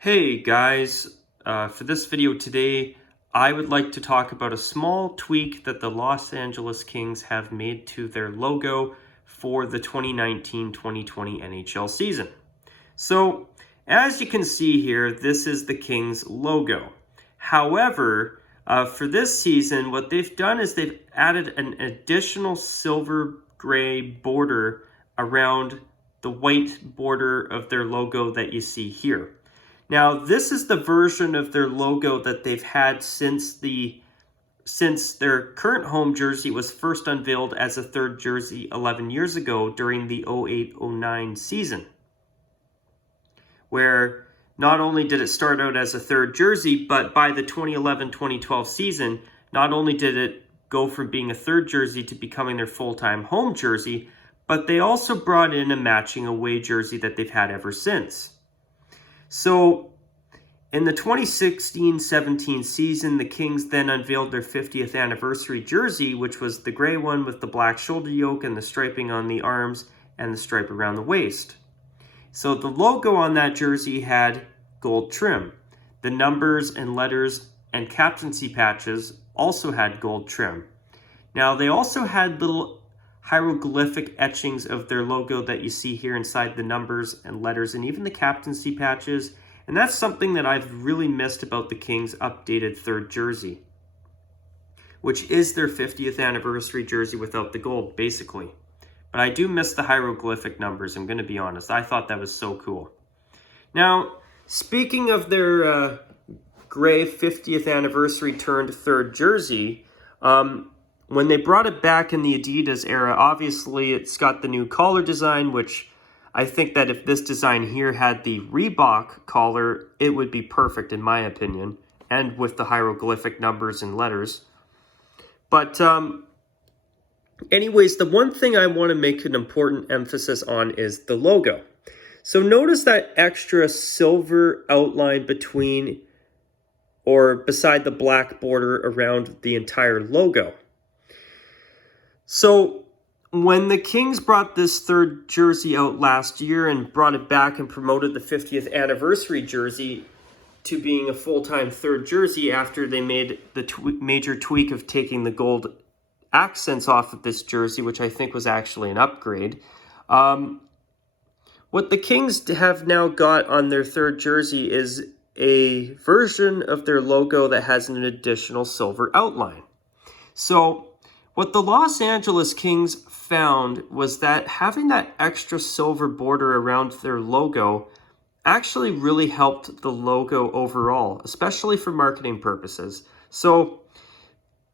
Hey guys, for this video today, I would like to talk about a small tweak that the Los Angeles Kings have made to their logo for the 2019-2020 NHL season. So, as you can see here, this is the Kings logo. However, for this season, what they've done is they've added an additional silver gray border around the white border of their logo that you see here. Now, this is the version of their logo that they've had since their current home jersey was first unveiled as a third jersey 11 years ago during the 08-09 season, where not only did it start out as a third jersey, but by the 2011-2012 season, not only did it go from being a third jersey to becoming their full-time home jersey, but they also brought in a matching away jersey that they've had ever since. So, in the 2016-17 season, the Kings then unveiled their 50th anniversary jersey, which was the gray one with the black shoulder yoke and the striping on the arms and the stripe around the waist. So the logo on that jersey had gold trim. The numbers and letters and captaincy patches also had gold trim. Now, they also had little hieroglyphic etchings of their logo that you see here inside the numbers and letters and even the captaincy patches. And that's something that I've really missed about the Kings' updated third jersey, which is their 50th anniversary jersey without the gold, basically. But I do miss the hieroglyphic numbers, I'm going to be honest. I thought that was so cool. Now, speaking of their gray 50th anniversary turned third jersey, when they brought it back in the Adidas era, obviously it's got the new collar design, which I think that if this design here had the Reebok collar, it would be perfect in my opinion, and with the hieroglyphic numbers and letters. But anyways, the one thing I want to make an important emphasis on is the logo. So notice that extra silver outline between or beside the black border around the entire logo. So when the Kings brought this third jersey out last year and brought it back and promoted the 50th anniversary jersey to being a full-time third jersey after they made the major tweak of taking the gold accents off of this jersey, which I think was actually an upgrade. What the Kings have now got on their third jersey is a version of their logo that has an additional silver outline. So what the Los Angeles Kings found was that having that extra silver border around their logo actually really helped the logo overall, especially for marketing purposes. So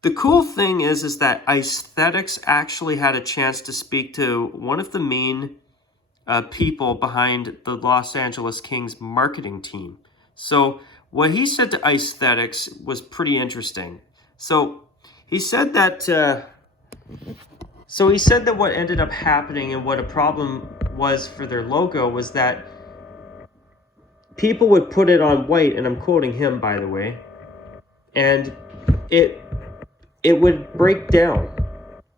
the cool thing is that Aesthetics actually had a chance to speak to one of the main people behind the Los Angeles Kings marketing team. So what he said to Aesthetics was pretty interesting. So he said that what ended up happening and what a problem was for their logo was that people would put it on white, and I'm quoting him, by the way, and it would break down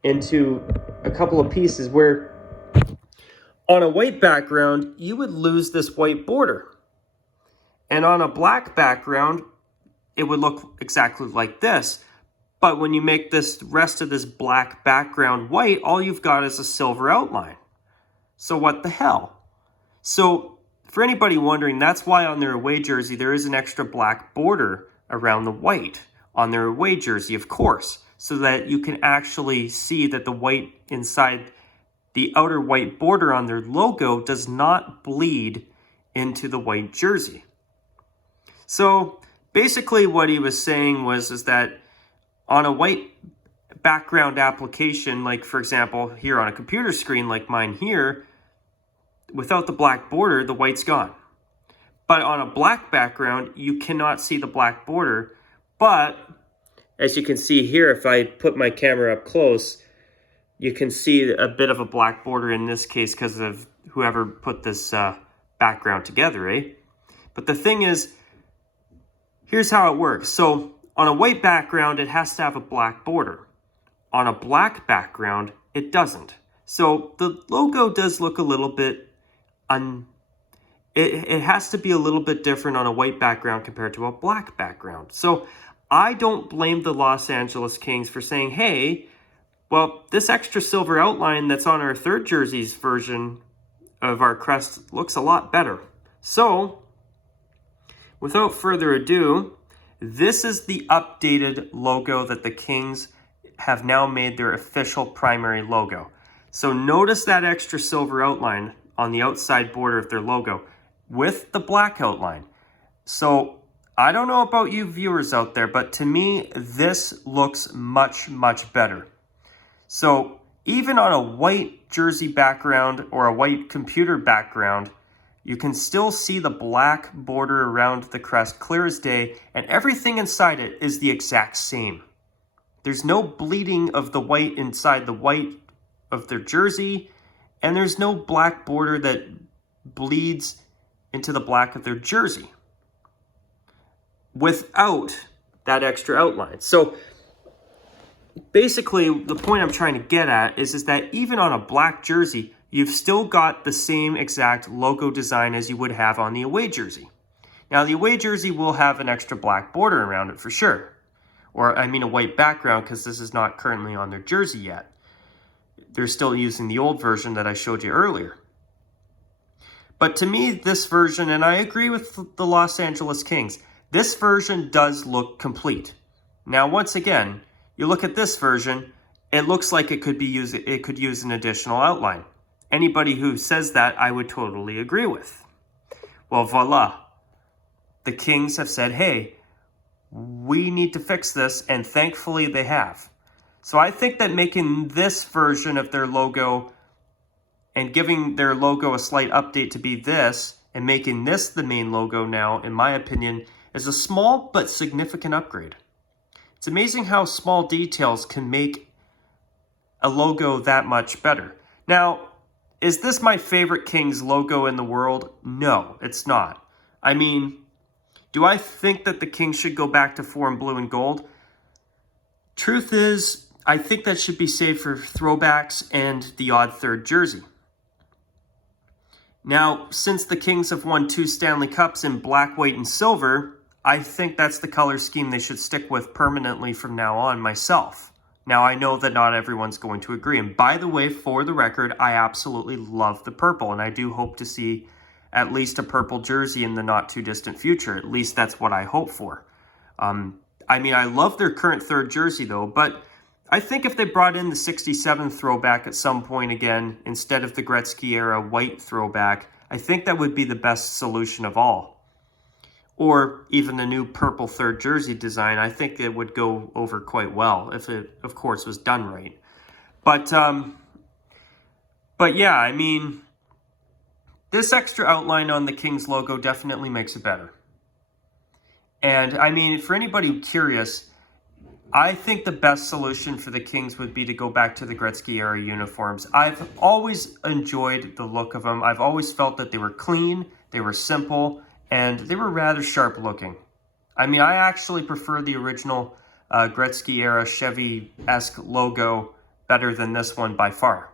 into a couple of pieces where on a white background, you would lose this white border. And on a black background, it would look exactly like this. But when you make this rest of this black background white, all you've got is a silver outline. So what the hell? So for anybody wondering, that's why on their away jersey, there is an extra black border around the white on their away jersey, of course, so that you can actually see that the white inside the outer white border on their logo does not bleed into the white jersey. So basically what he was saying is that on a white background application, like for example, here on a computer screen like mine here, without the black border, the white's gone. But on a black background, you cannot see the black border. But as you can see here, if I put my camera up close, you can see a bit of a black border in this case because of whoever put this background together, eh? But the thing is, here's how it works. So on a white background, it has to have a black border. On a black background, it doesn't. So the logo does look a little bit it has to be a little bit different on a white background compared to a black background. So I don't blame the Los Angeles Kings for saying, hey, well, this extra silver outline that's on our third jersey's version of our crest looks a lot better. So, without further ado, this is the updated logo that the Kings have now made their official primary logo. So notice that extra silver outline on the outside border of their logo with the black outline. So I don't know about you viewers out there, but to me, this looks much, much better. So even on a white jersey background or a white computer background, you can still see the black border around the crest clear as day, and everything inside it is the exact same. There's no bleeding of the white inside the white of their jersey, and there's no black border that bleeds into the black of their jersey without that extra outline. So basically, the point I'm trying to get at is that even on a black jersey, you've still got the same exact logo design as you would have on the away jersey. Now, the away jersey will have an extra black border around it for sure. Or, I mean, a white background, because this is not currently on their jersey yet. They're still using the old version that I showed you earlier. But to me, this version, and I agree with the Los Angeles Kings, this version does look complete. Now, once again, you look at this version, it looks like it could use an additional outline. Anybody who says that, I would totally agree with. Well, voila. The Kings have said, hey, we need to fix this, and thankfully they have. So I think that making this version of their logo and giving their logo a slight update to be this and making this the main logo now, in my opinion, is a small but significant upgrade. It's amazing how small details can make a logo that much better. Now, is this my favorite Kings logo in the world? No, it's not. I mean, do I think that the Kings should go back to form blue and gold? Truth is, I think that should be saved for throwbacks and the odd third jersey. Now, since the Kings have won 2 Stanley Cups in black, white, and silver, I think that's the color scheme they should stick with permanently from now on myself. Now, I know that not everyone's going to agree. And by the way, for the record, I absolutely love the purple, and I do hope to see at least a purple jersey in the not too distant future. At least that's what I hope for. I mean, I love their current third jersey though, but I think if they brought in the 67 throwback at some point again, instead of the Gretzky era white throwback, I think that would be the best solution of all. Or even the new purple third jersey design, I think it would go over quite well if it, of course, was done right. But yeah, I mean, this extra outline on the Kings logo definitely makes it better. And I mean, for anybody curious, I think the best solution for the Kings would be to go back to the Gretzky era uniforms. I've always enjoyed the look of them. I've always felt that they were clean, they were simple, and they were rather sharp looking. I mean, I actually prefer the original Gretzky era Chevy-esque logo better than this one by far.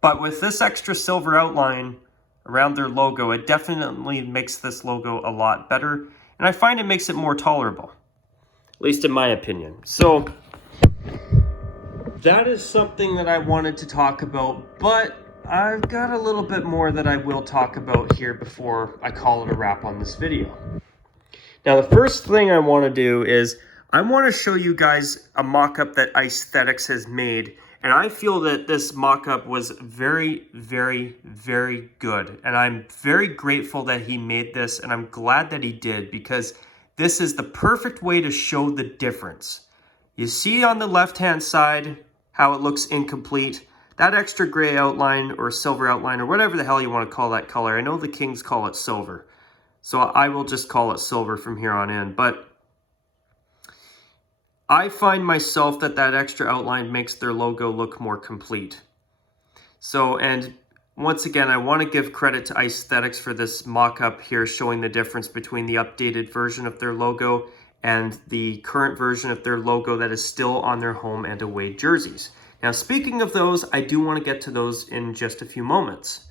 But with this extra silver outline around their logo, it definitely makes this logo a lot better, and I find it makes it more tolerable, at least in my opinion. So that is something that I wanted to talk about, but I've got a little bit more that I will talk about here before I call it a wrap on this video. Now, the first thing I want to do is I want to show you guys a mock-up that Icethetics has made. And I feel that this mock-up was very, very, very good. And I'm very grateful that he made this, and I'm glad that he did, because this is the perfect way to show the difference. You see on the left-hand side how it looks incomplete. That extra gray outline or silver outline or whatever the hell you want to call that color. I know the Kings call it silver, so I will just call it silver from here on in. But I find myself that extra outline makes their logo look more complete. So, and once again, I want to give credit to Icethetics for this mock-up here showing the difference between the updated version of their logo and the current version of their logo that is still on their home and away jerseys. Now, speaking of those, I do want to get to those in just a few moments.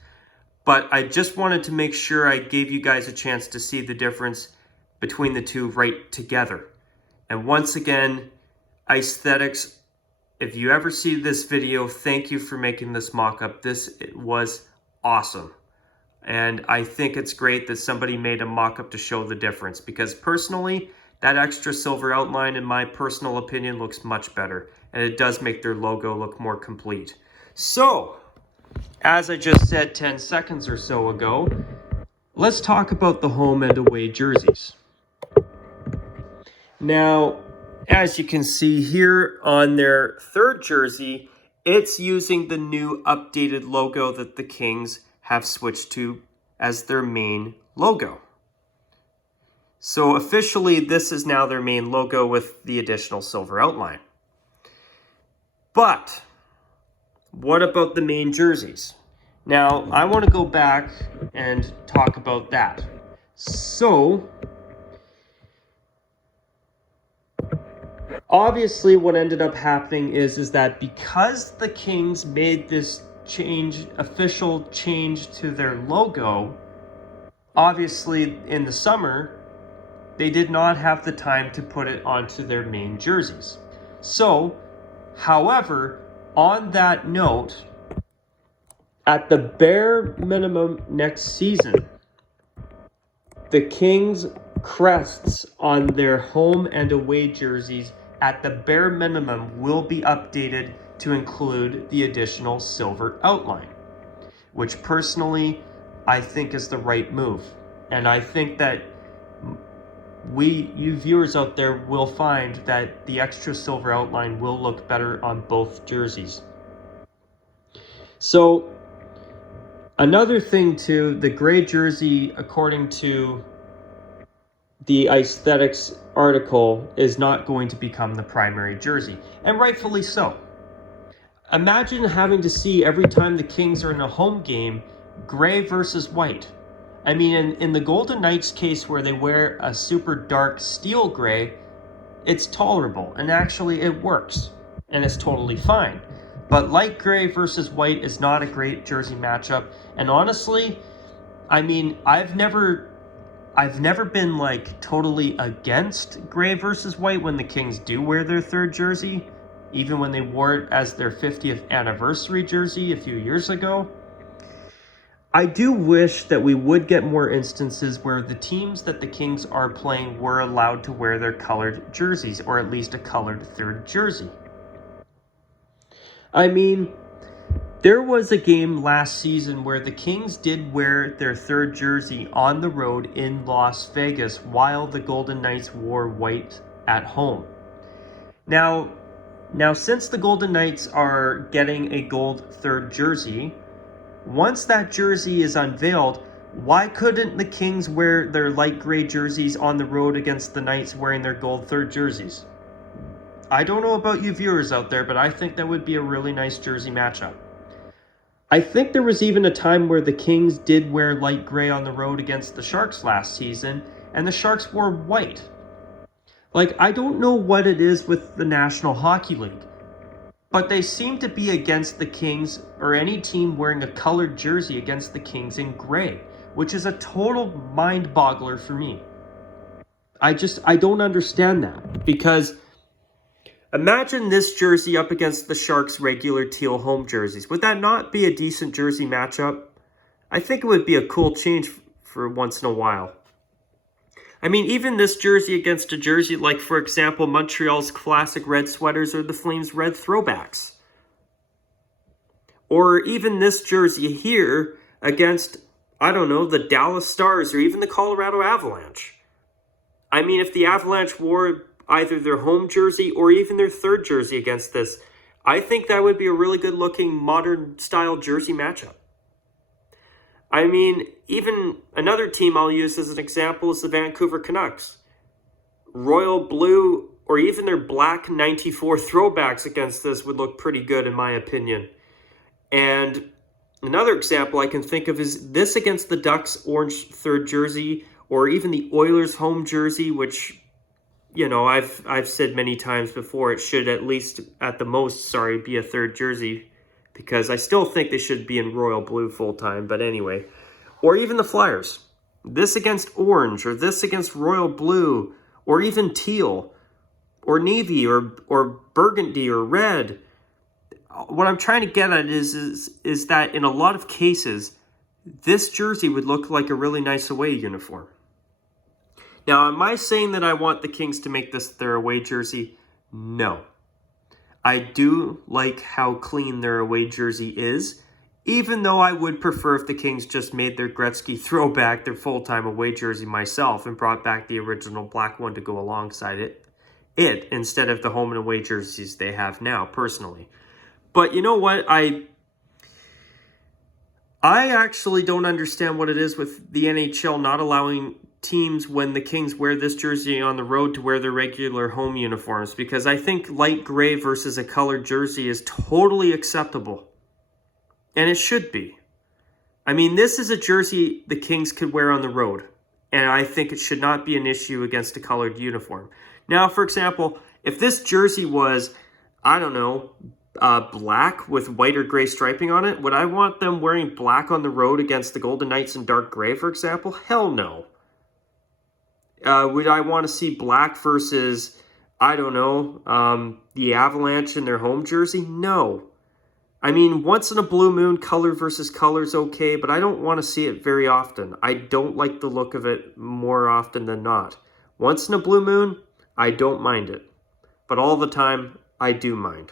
But I just wanted to make sure I gave you guys a chance to see the difference between the two right together. And once again, Icethetics, if you ever see this video, thank you for making this mock-up. This was awesome. And I think it's great that somebody made a mock-up to show the difference, because personally, that extra silver outline, in my personal opinion, looks much better. And it does make their logo look more complete. So, as I just said 10 seconds or so ago, let's talk about the home and away jerseys. Now, as you can see here on their third jersey, it's using the new updated logo that the Kings have switched to as their main logo. So officially, this is now their main logo with the additional silver outline. But what about the main jerseys? Now, I want to go back and talk about that. So, obviously what ended up happening is that because the Kings made this official change to their logo, obviously in the summer, they did not have the time to put it onto their main jerseys. So, however, on that note, at the bare minimum next season, the Kings' crests on their home and away jerseys at the bare minimum will be updated to include the additional silver outline, which personally I think is the right move. And I think that you viewers out there will find that the extra silver outline will look better on both jerseys. So another thing too, the gray jersey, according to the Icethetics article, is not going to become the primary jersey, and rightfully so. Imagine having to see every time the Kings are in a home game, gray versus white. I mean, in the Golden Knights case where they wear a super dark steel gray, it's tolerable, and actually it works, and it's totally fine. But light gray versus white is not a great jersey matchup, and honestly, I mean, I've never been like totally against gray versus white when the Kings do wear their third jersey, even when they wore it as their 50th anniversary jersey a few years ago. I do wish that we would get more instances where the teams that the Kings are playing were allowed to wear their colored jerseys, or at least a colored third jersey. I mean, there was a game last season where the Kings did wear their third jersey on the road in Las Vegas while the Golden Knights wore white at home. Now since the Golden Knights are getting a gold third jersey, once that jersey is unveiled, why couldn't the Kings wear their light gray jerseys on the road against the Knights wearing their gold third jerseys? I don't know about you viewers out there, but I think that would be a really nice jersey matchup. I think there was even a time where the Kings did wear light gray on the road against the Sharks last season, and the Sharks wore white. Like, I don't know what it is with the National Hockey League, but they seem to be against the Kings or any team wearing a colored jersey against the Kings in gray, which is a total mind boggler for me. I don't understand that, because imagine this jersey up against the Sharks' regular teal home jerseys. Would that not be a decent jersey matchup? I think it would be a cool change for once in a while. I mean, even this jersey against a jersey like, for example, Montreal's classic red sweaters or the Flames' red throwbacks. Or even this jersey here against, I don't know, the Dallas Stars or even the Colorado Avalanche. I mean, if the Avalanche wore either their home jersey or even their third jersey against this, I think that would be a really good looking modern style jersey matchup. I mean, even another team I'll use as an example is the Vancouver Canucks. Royal blue or even their black 94 throwbacks against this would look pretty good in my opinion. And another example I can think of is this against the Ducks orange third jersey, or even the Oilers home jersey, which, you know, I've said many times before, it should at least, at the most, be a third jersey. because I still think they should be in royal blue full time, but anyway. Or even the Flyers. This against orange, or this against royal blue, or even teal, or navy, or burgundy, or red. What I'm trying to get at is that in a lot of cases, this jersey would look like a really nice away uniform. Now, am I saying that I want the Kings to make this their away jersey? No. I do like how clean their away jersey is, even though I would prefer if the Kings just made their Gretzky throwback their full-time away jersey myself and brought back the original black one to go alongside it instead of the home and away jerseys they have now, personally. But you know what? I actually don't understand what it is with the NHL not allowing teams, when the Kings wear this jersey on the road, to wear their regular home uniforms, because I think light gray versus a colored jersey is totally acceptable. And it should be. I mean, this is a jersey the Kings could wear on the road, and I think it should not be an issue against a colored uniform. Now, for example, if this jersey was, I don't know, black with white or gray striping on it, would I want them wearing black on the road against the Golden Knights in dark gray, for example? Hell no. Would I want to see black versus, I don't know, the Avalanche in their home jersey? No. I mean, once in a blue moon, color versus color is okay, but I don't want to see it very often. I don't like the look of it more often than not. Once in a blue moon, I don't mind it. But all the time, I do mind.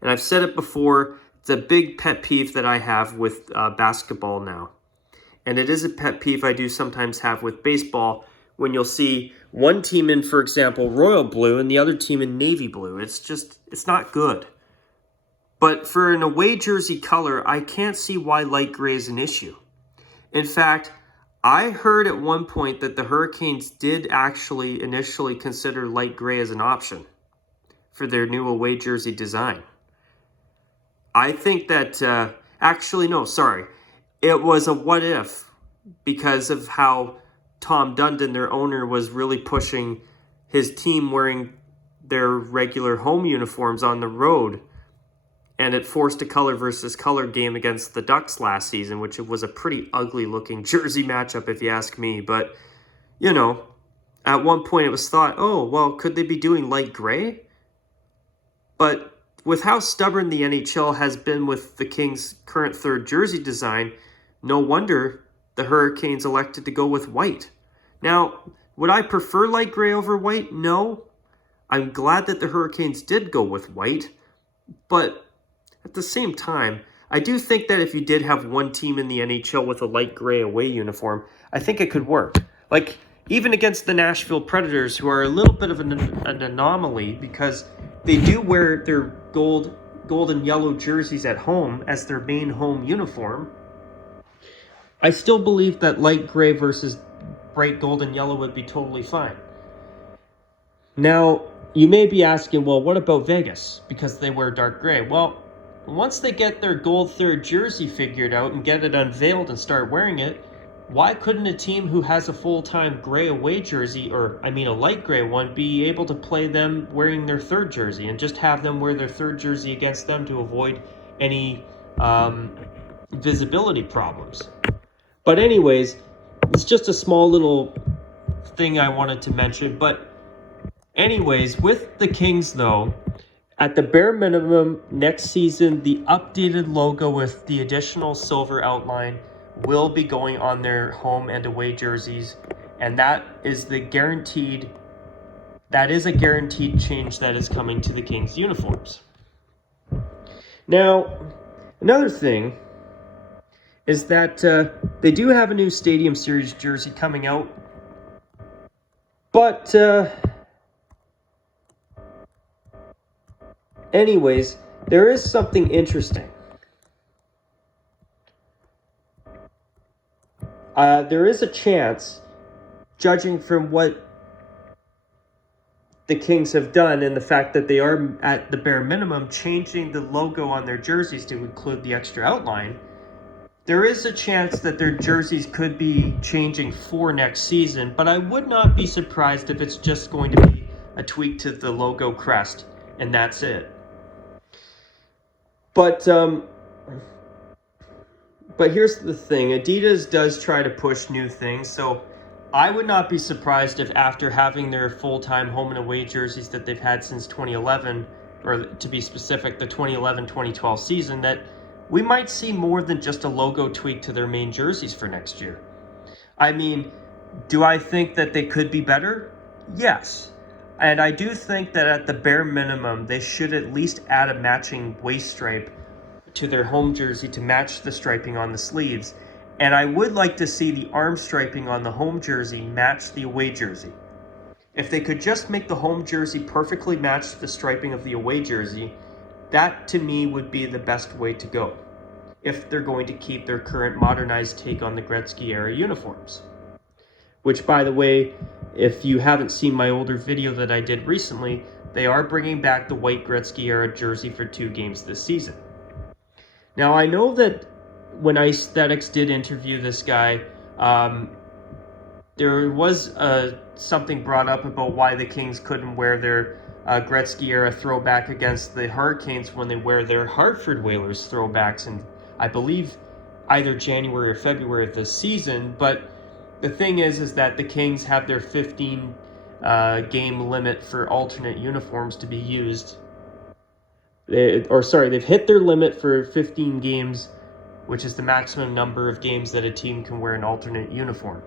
And I've said it before, it's a big pet peeve that I have with basketball now. And it is a pet peeve I do sometimes have with baseball, when you'll see one team in, for example, royal blue and the other team in navy blue. It's not good. But for an away jersey color, I can't see why light gray is an issue. In fact, I heard at one point that the Hurricanes did actually initially consider light gray as an option for their new away jersey design. I think that, it was a what if, because of how Tom Dundon, their owner, was really pushing his team wearing their regular home uniforms on the road. And it forced a color versus color game against the Ducks last season, which was a pretty ugly looking jersey matchup if you ask me. But, you know, at one point it was thought, oh, well, could they be doing light gray? But with how stubborn the NHL has been with the Kings' current third jersey design, no wonder the Hurricanes elected to go with white. Now, would I prefer light gray over white? No. I'm glad that the Hurricanes did go with white, but at the same time, I do think that if you did have one team in the NHL with a light gray away uniform, I think it could work. Like, even against the Nashville Predators, who are a little bit of an anomaly because they do wear their gold and yellow jerseys at home as their main home uniform, I still believe that light gray versus bright gold and yellow would be totally fine. Now, you may be asking, well, what about Vegas? Because they wear dark gray. Well, once they get their gold third jersey figured out and get it unveiled and start wearing it, why couldn't a team who has a full-time gray away jersey, a light gray one, be able to play them wearing their third jersey and just have them wear their third jersey against them to avoid any visibility problems? But anyways, it's just a small little thing I wanted to mention. But anyways, with the Kings though, at the bare minimum, next season, the updated logo with the additional silver outline will be going on their home and away jerseys, and that is a guaranteed change that is coming to the Kings uniforms. Now, another thing is that they do have a new Stadium Series jersey coming out, but anyways, there is something interesting. There is a chance, judging from what the Kings have done and the fact that they are, at the bare minimum, changing the logo on their jerseys to include the extra outline, there is a chance that their jerseys could be changing for next season, but I would not be surprised if it's just going to be a tweak to the logo crest, and that's it. But here's the thing. Adidas does try to push new things, so I would not be surprised if after having their full-time home and away jerseys that they've had since 2011, or to be specific, the 2011-2012 season, that we might see more than just a logo tweak to their main jerseys for next year. I mean, do I think that they could be better? Yes. And I do think that at the bare minimum, they should at least add a matching waist stripe to their home jersey to match the striping on the sleeves. And I would like to see the arm striping on the home jersey match the away jersey. If they could just make the home jersey perfectly match the striping of the away jersey, that to me would be the best way to go, if they're going to keep their current modernized take on the Gretzky era uniforms. Which, by the way, if you haven't seen my older video that I did recently, they are bringing back the white Gretzky era jersey for 2 games this season. Now, I know that when Aesthetics did interview this guy, there was something brought up about why the Kings couldn't wear their Gretzky era throwback against the Hurricanes when they wear their Hartford Whalers throwbacks in, I believe, either January or February of this season. But the thing is that the Kings have their 15 game limit for alternate uniforms to be used. They've hit their limit for 15 games, which is the maximum number of games that a team can wear an alternate uniform.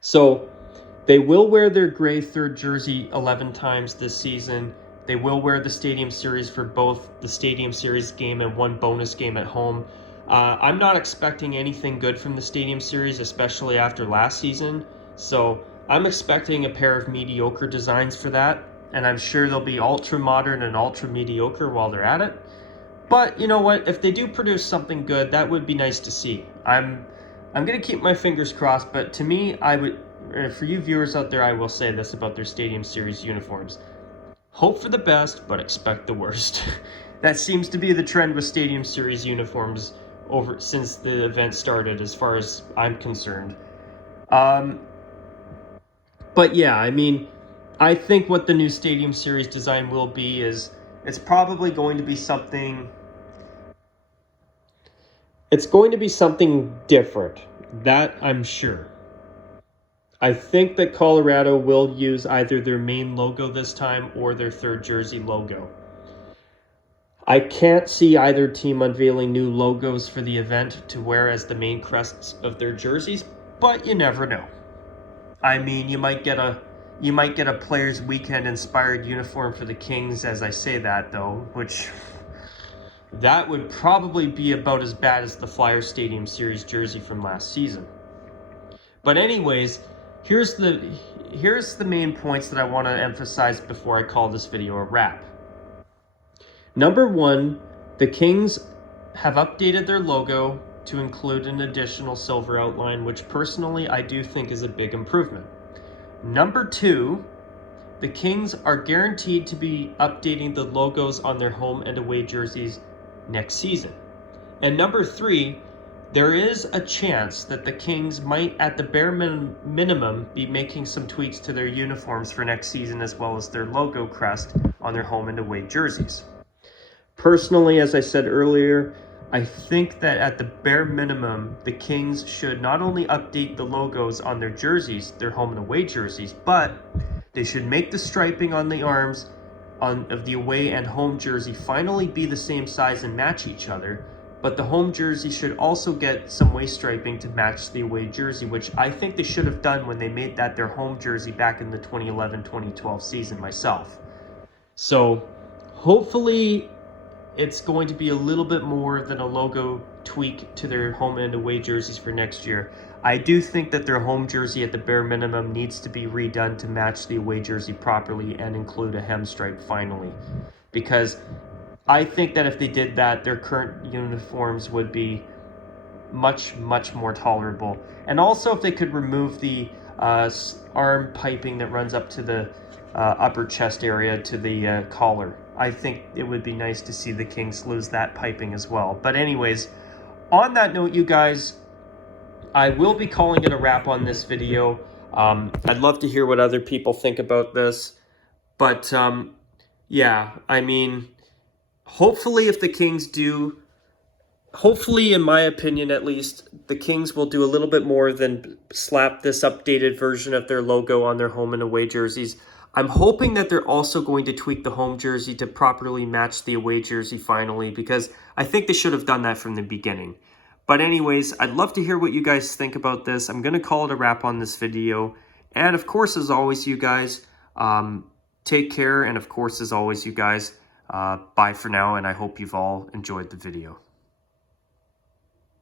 So they will wear their gray third jersey 11 times this season. They will wear the Stadium Series for both the Stadium Series game and 1 bonus game at home. I'm not expecting anything good from the Stadium Series, especially after last season. So I'm expecting a pair of mediocre designs for that. And I'm sure they'll be ultra modern and ultra mediocre while they're at it. But you know what? If they do produce something good, that would be nice to see. I'm going to keep my fingers crossed, but to me, for you viewers out there, I will say this about their Stadium Series uniforms. Hope for the best, but expect the worst. That seems to be the trend with Stadium Series uniforms since the event started, as far as I'm concerned. But yeah, I mean, I think what the new Stadium Series design will be is it's probably going to be something. It's going to be something different. That I'm sure. I think that Colorado will use either their main logo this time or their third jersey logo. I can't see either team unveiling new logos for the event to wear as the main crests of their jerseys, but you never know. I mean, you might get a Players Weekend inspired uniform for the Kings as I say that, though, which that would probably be about as bad as the Flyers Stadium Series jersey from last season. But anyways, here's the main points that I want to emphasize before I call this video a wrap. Number 1, the Kings have updated their logo to include an additional silver outline, which personally I do think is a big improvement. Number 2, the Kings are guaranteed to be updating the logos on their home and away jerseys next season. And number 3, there is a chance that the Kings might, at the bare minimum, be making some tweaks to their uniforms for next season, as well as their logo crest on their home and away jerseys. Personally, as I said earlier, I think that at the bare minimum, the Kings should not only update the logos on their jerseys, their home and away jerseys, but they should make the striping on the arms of the away and home jersey finally be the same size and match each other. But the home jersey should also get some waist striping to match the away jersey, which I think they should have done when they made that their home jersey back in the 2011-2012 season myself. So hopefully it's going to be a little bit more than a logo tweak to their home and away jerseys for next year. I do think that their home jersey at the bare minimum needs to be redone to match the away jersey properly and include a hem stripe finally. Because I think that if they did that, their current uniforms would be much, much more tolerable. And also if they could remove the arm piping that runs up to the upper chest area to the collar. I think it would be nice to see the Kings lose that piping as well. But anyways, on that note, you guys, I will be calling it a wrap on this video. I'd love to hear what other people think about this. But yeah, I mean, hopefully if the Kings do, hopefully in my opinion at least, the Kings will do a little bit more than slap this updated version of their logo on their home and away jerseys. I'm hoping that they're also going to tweak the home jersey to properly match the away jersey finally, because I think they should have done that from the beginning. But anyways, I'd love to hear what you guys think about this. I'm going to call it a wrap on this video. And of course, as always, you guys, take care. And of course, as always, you guys, bye for now. And I hope you've all enjoyed the video.